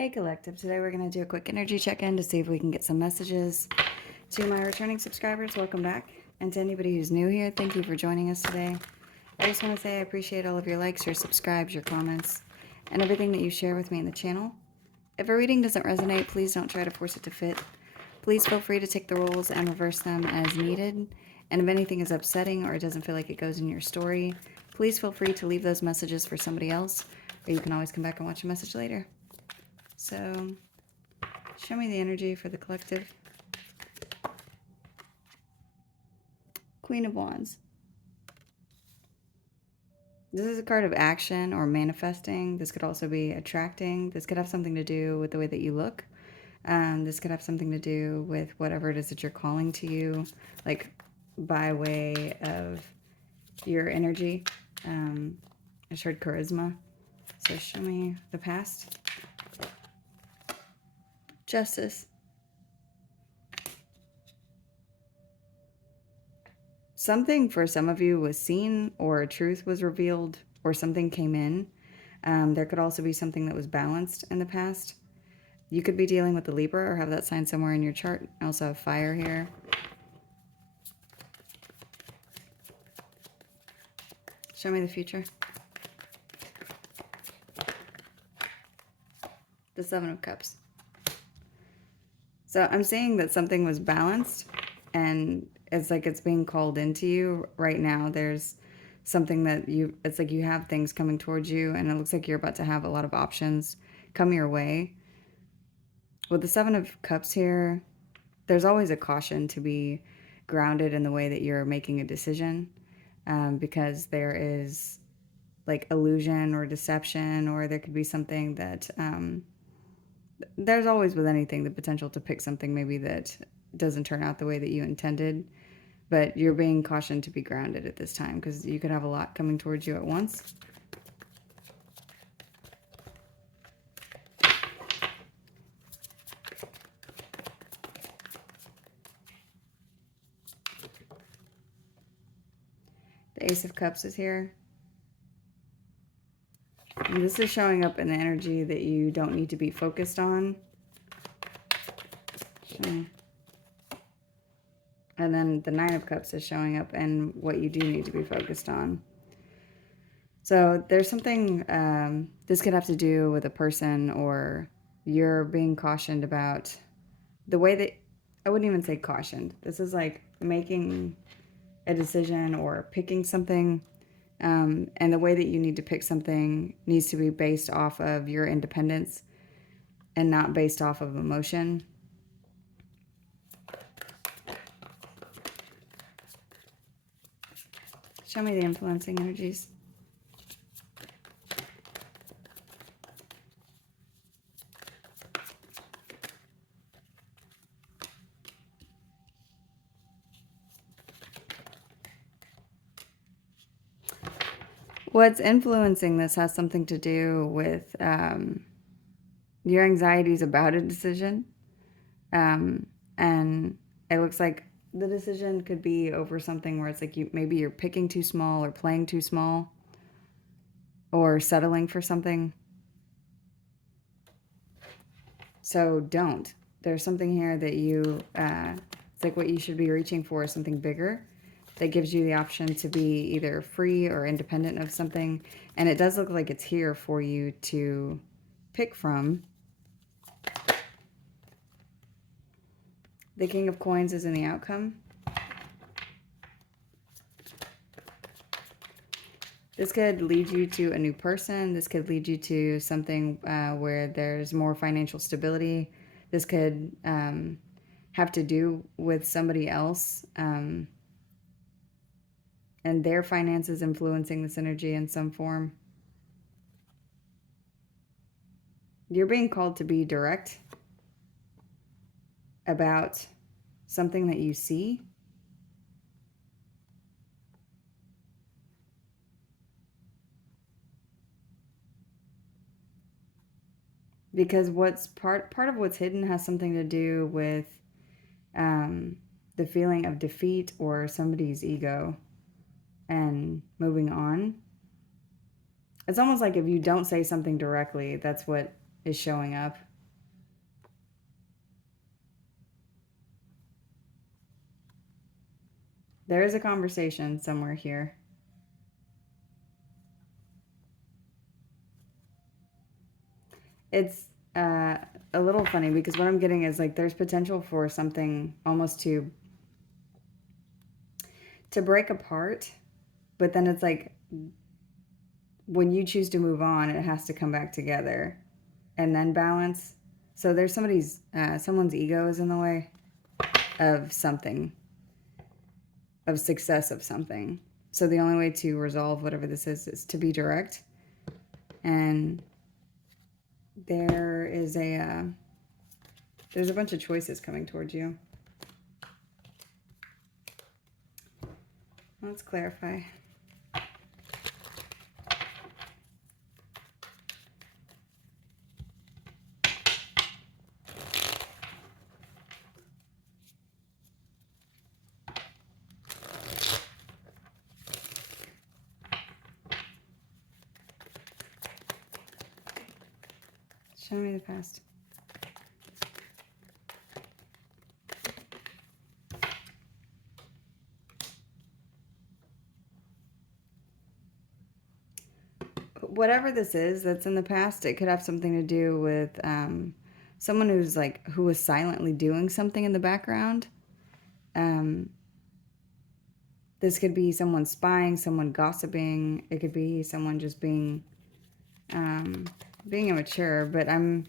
Hey Collective, today we're going to do a quick energy check-in to see if we can get some messages. To my returning subscribers, welcome back. And to anybody who's new here, thank you for joining us today. I just want to say I appreciate all of your likes, your subscribes, your comments, and everything that you share with me in the channel. If a reading doesn't resonate, please don't try to force it to fit. Please feel free to take the roles and reverse them as needed. And if anything is upsetting or it doesn't feel like it goes in your story, please feel free to leave those messages for somebody else, or you can always come back and watch a message later. So, show me the energy for the collective. Queen of Wands. This is a card of action or manifesting. This could also be attracting. This could have something to do with the way that you look. This could have something to do with whatever it is that you're calling to you, like by way of your energy. I just heard charisma. So show me the past. Justice. Something for some of you was seen, or a truth was revealed, or something came in. There could also be something that was balanced in the past. You could be dealing with the Libra or have that sign somewhere in your chart. I also have fire here. Show me the future. The Seven of Cups. So I'm saying that something was balanced and it's like it's being called into you right now. There's something that it's like you have things coming towards you and it looks like you're about to have a lot of options come your way. With the Seven of Cups here, there's always a caution to be grounded in the way that you're making a decision, because there is like illusion or deception, or there could be something that there's always with anything the potential to pick something maybe that doesn't turn out the way that you intended, but you're being cautioned to be grounded at this time because you could have a lot coming towards you at once. The Ace of Cups is here. And this is showing up in the energy that you don't need to be focused on. And then the Nine of Cups is showing up in what you do need to be focused on. So there's something, this could have to do with a person, or you're being cautioned about the way that, I wouldn't even say cautioned. This is like making a decision or picking something. And the way that you need to pick something needs to be based off of your independence and not based off of emotion. Show me the influencing energies. What's influencing this has something to do with your anxieties about a decision. And it looks like the decision could be over something where it's like maybe you're picking too small or playing too small or settling for something. So don't. There's something here that it's like what you should be reaching for is something bigger that gives you the option to be either free or independent of something. And it does look like it's here for you to pick from. The King of Coins is in the outcome. This could lead you to a new person. This could lead you to something where there's more financial stability. This could have to do with somebody else and their finances influencing this energy in some form. You're being called to be direct about something that you see. Because what's part of what's hidden has something to do with the feeling of defeat or somebody's ego and moving on. It's almost like if you don't say something directly, that's what is showing up. There is a conversation somewhere here. It's a little funny because what I'm getting is like there's potential for something almost to break apart, but then it's like when you choose to move on, it has to come back together and then balance. So there's someone's ego is in the way of something, of success of something. So the only way to resolve whatever this is to be direct. And there's a bunch of choices coming towards you. Let's clarify. Show me the past. Whatever this is that's in the past, it could have something to do with someone who was silently doing something in the background. This could be someone spying, someone gossiping. It could be someone just being immature. But I'm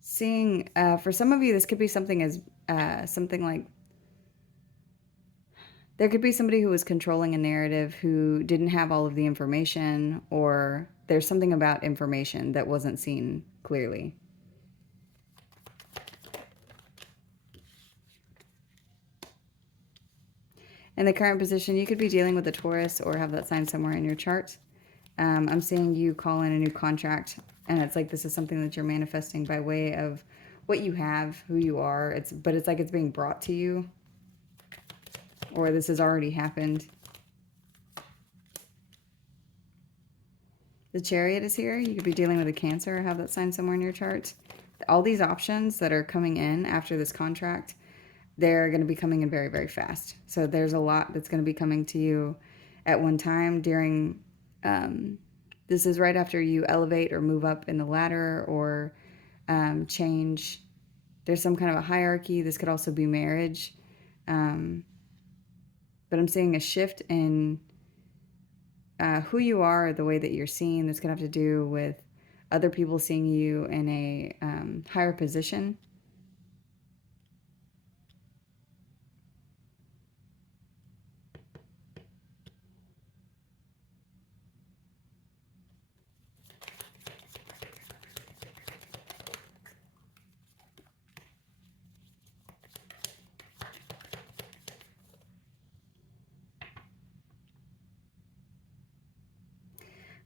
seeing for some of you, this could be something as something like there could be somebody who was controlling a narrative who didn't have all of the information, or there's something about information that wasn't seen clearly. In the current position, you could be dealing with a Taurus or have that sign somewhere in your chart. I'm seeing you call in a new contract, and it's like this is something that you're manifesting by way of what you have, who you are. But it's like it's being brought to you, or this has already happened. The Chariot is here. You could be dealing with a Cancer or have that sign somewhere in your chart. All these options that are coming in after this contract, they're going to be coming in very, very fast. So there's a lot that's going to be coming to you at one time during, this is right after you elevate or move up in the ladder or change. There's some kind of a hierarchy. This could also be marriage. But I'm seeing a shift in who you are, the way that you're seen. That's going to have to do with other people seeing you in a higher position.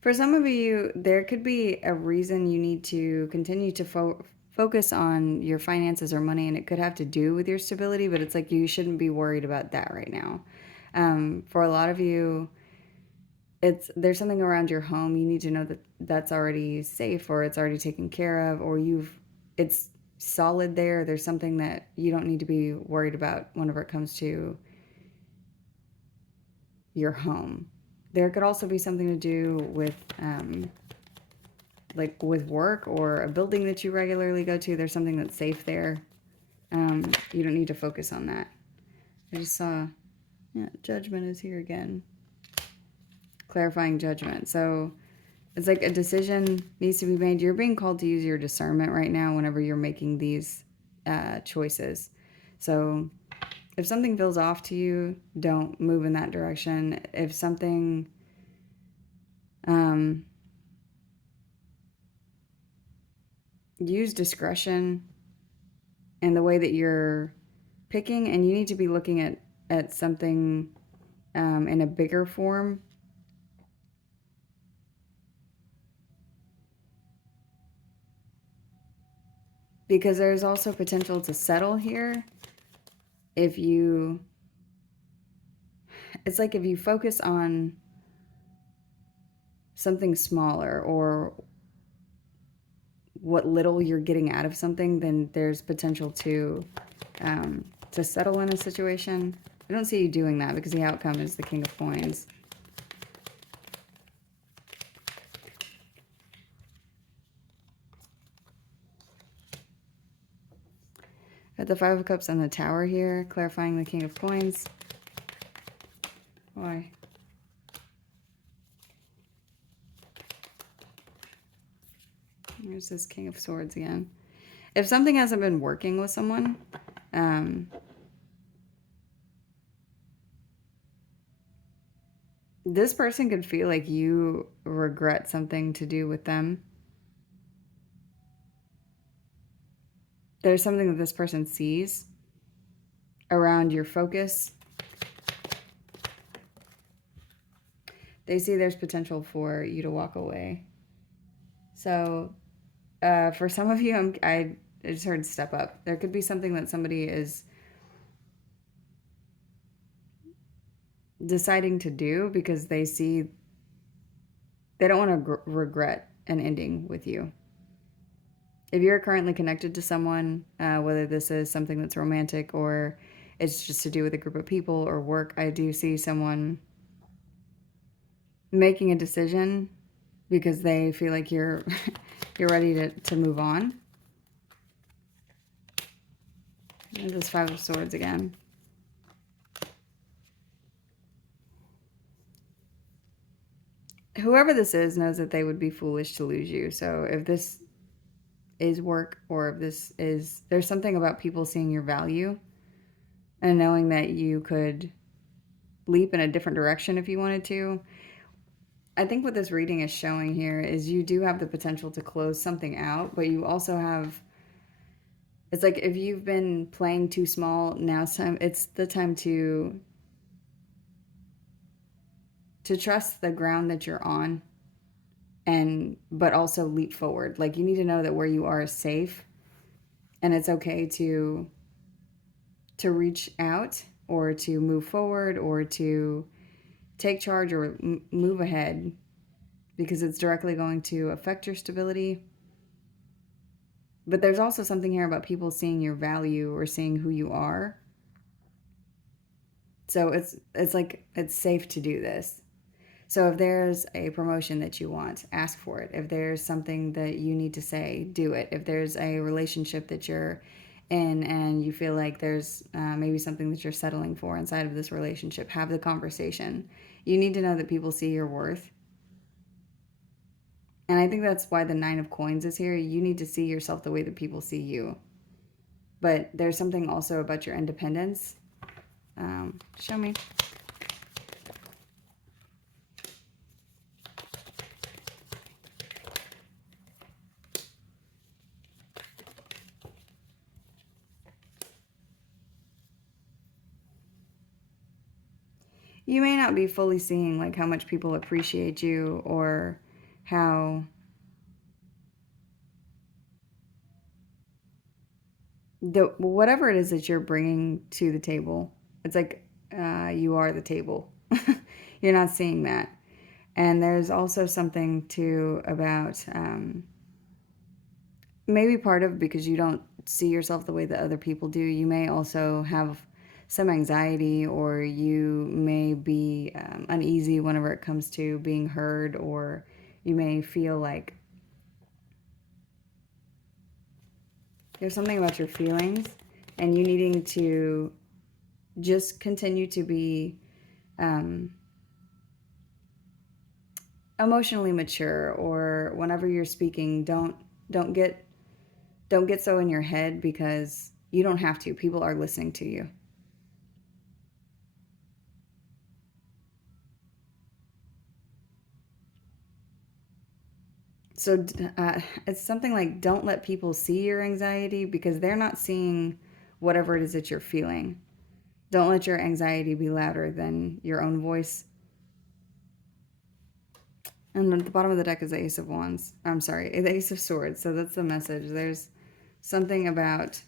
For some of you, there could be a reason you need to continue to focus on your finances or money, and it could have to do with your stability, but it's like you shouldn't be worried about that right now. For a lot of you, there's something around your home. You need to know that that's already safe, or it's already taken care of, or it's solid there. There's something that you don't need to be worried about whenever it comes to your home. There could also be something to do with like with work or a building that you regularly go to. There's something that's safe there. You don't need to focus on that. I just saw, yeah, Judgment is here again. Clarifying Judgment. So it's like a decision needs to be made. You're being called to use your discernment right now whenever you're making these choices. So if something feels off to you, don't move in that direction. If something use discretion in the way that you're picking, and you need to be looking at something in a bigger form. Because there's also potential to settle here if you, it's like if you focus on something smaller or what little you're getting out of something, then there's potential to to settle in a situation. I don't see you doing that because the outcome is the King of Coins. At the Five of Cups and the Tower here, clarifying the King of Coins. Why? There's this King of Swords again. If something hasn't been working with someone, this person could feel like you regret something to do with them. There's something that this person sees around your focus. They see there's potential for you to walk away. So for some of you, I just heard step up. There could be something that somebody is deciding to do because they see they don't want to regret an ending with you. If you're currently connected to someone, whether this is something that's romantic or it's just to do with a group of people or work, I do see someone making a decision because they feel like you're you're ready to move on. And this Five of Swords again. Whoever this is knows that they would be foolish to lose you. So if this is work or if this is, there's something about people seeing your value and knowing that you could leap in a different direction if you wanted to. I think what this reading is showing here is you do have the potential to close something out, but you also have, it's like if you've been playing too small, now it's the time to trust the ground that you're on, but also leap forward. Like you need to know that where you are is safe, and it's okay to reach out or to move forward or to take charge or move ahead, because it's directly going to affect your stability. But there's also something here about people seeing your value or seeing who you are. So it's like it's safe to do this. So if there's a promotion that you want, ask for it. If there's something that you need to say, do it. If there's a relationship that you're in and you feel like there's maybe something that you're settling for inside of this relationship, have the conversation. You need to know that people see your worth. And I think that's why the Nine of Coins is here. You need to see yourself the way that people see you. But there's something also about your independence. Show me. You may not be fully seeing like how much people appreciate you or how whatever it is that you're bringing to the table. It's like you are the table. You're not seeing that. And there's also something too about maybe part of because you don't see yourself the way that other people do. You may also have some anxiety, or you may be uneasy whenever it comes to being heard, or you may feel like there's something about your feelings and you needing to just continue to be emotionally mature, or whenever you're speaking, don't get so in your head, because you don't have to. People are listening to you. So it's something like, don't let people see your anxiety, because they're not seeing whatever it is that you're feeling. Don't let your anxiety be louder than your own voice. And at the bottom of the deck is the Ace of Wands. I'm sorry, the Ace of Swords. So that's the message. There's something about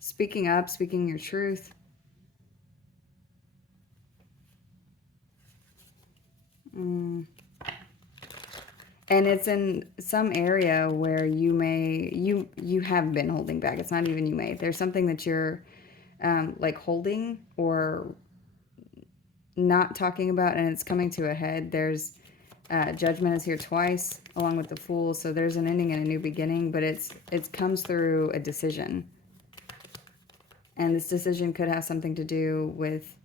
speaking up, speaking your truth. And it's in some area where you have been holding back. It's not even you may. There's something that you're like holding or not talking about, and it's coming to a head. There's judgment is here twice, along with the Fool. So there's an ending and a new beginning, but it comes through a decision, and this decision could have something to do with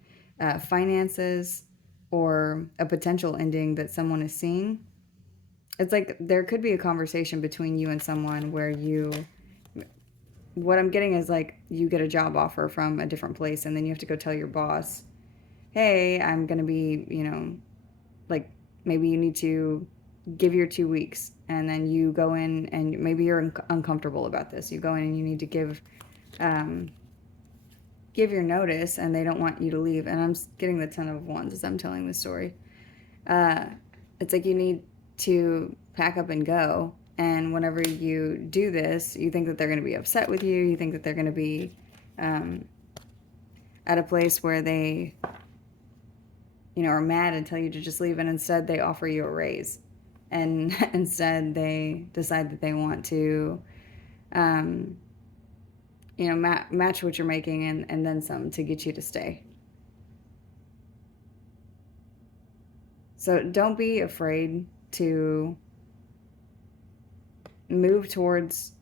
finances or a potential ending that someone is seeing. It's like there could be a conversation between you and someone where what I'm getting is like you get a job offer from a different place, and then you have to go tell your boss, hey, I'm going to be, like maybe you need to give your 2 weeks, and then you go in and maybe you're uncomfortable about this. You go in and you need to give your notice, and they don't want you to leave. And I'm getting the 10 of Wands as I'm telling this story. It's like you need to pack up and go. And whenever you do this, you think that they're going to be upset with you. You think that they're going to be at a place where they, are mad and tell you to just leave. And instead, they offer you a raise. And instead, they decide that they want to, match what you're making and then some to get you to stay. So don't be afraid to move towards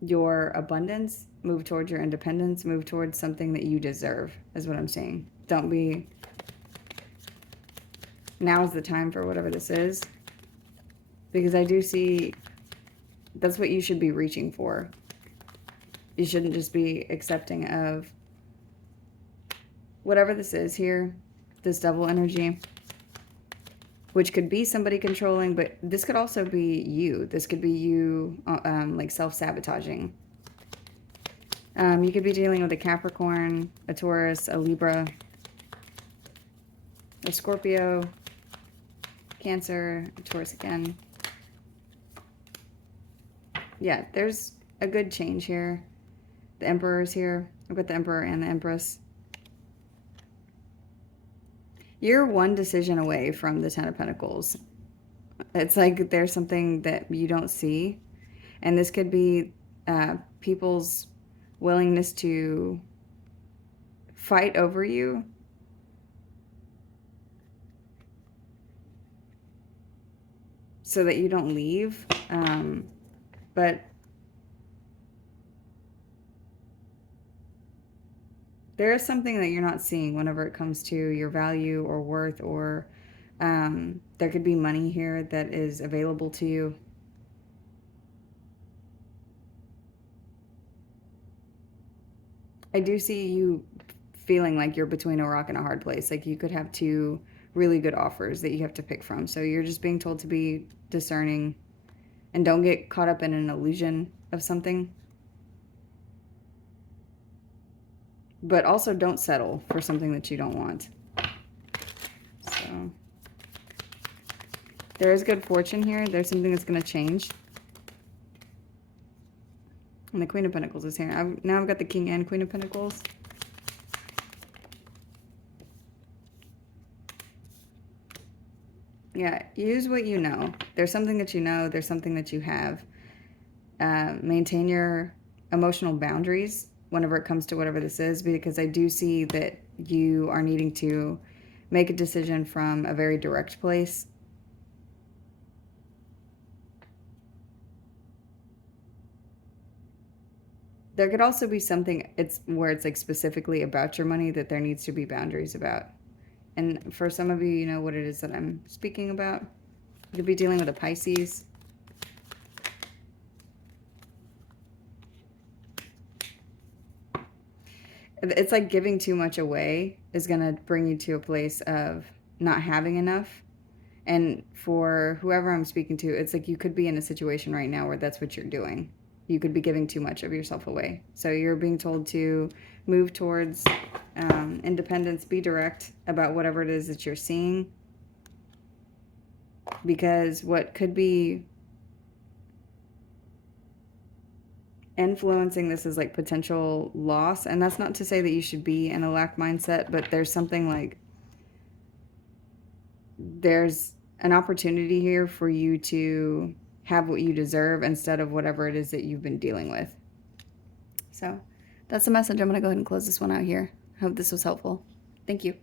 your abundance, move towards your independence, move towards something that you deserve, is what I'm saying. Don't be, now is the time for whatever this is, because I do see that's what you should be reaching for. You shouldn't just be accepting of whatever this is here, this double energy, which could be somebody controlling, but this could also be you. This could be you like self-sabotaging. You could be dealing with a Capricorn, a Taurus, a Libra, a Scorpio, Cancer, a Taurus again. Yeah, there's a good change here. The Emperor's here. I've got the Emperor and the Empress. You're one decision away from the 10 of Pentacles. It's like there's something that you don't see. And this could be people's willingness to fight over you. So that you don't leave. But there is something that you're not seeing whenever it comes to your value or worth, or there could be money here that is available to you. I do see you feeling like you're between a rock and a hard place. Like you could have two really good offers that you have to pick from. So you're just being told to be discerning and don't get caught up in an illusion of something. But also don't settle for something that you don't want. So there is good fortune here. There's something that's going to change. And the Queen of Pentacles is here. Now I've got the King and Queen of Pentacles. Yeah, use what you know. There's something that you know. There's something that you have. Maintain your emotional boundaries whenever it comes to whatever this is, because I do see that you are needing to make a decision from a very direct place. There could also be something where it's like specifically about your money that there needs to be boundaries about. And for some of you, you know what it is that I'm speaking about. You could be dealing with a Pisces. It's like giving too much away is going to bring you to a place of not having enough. And for whoever I'm speaking to, it's like you could be in a situation right now where that's what you're doing. You could be giving too much of yourself away. So you're being told to move towards independence, be direct about whatever it is that you're seeing. Because what could be influencing this is like potential loss. And that's not to say that you should be in a lack mindset, but there's something like there's an opportunity here for you to have what you deserve instead of whatever it is that you've been dealing with. So that's the message. I'm going to go ahead and close this one out here. I hope this was helpful. Thank you.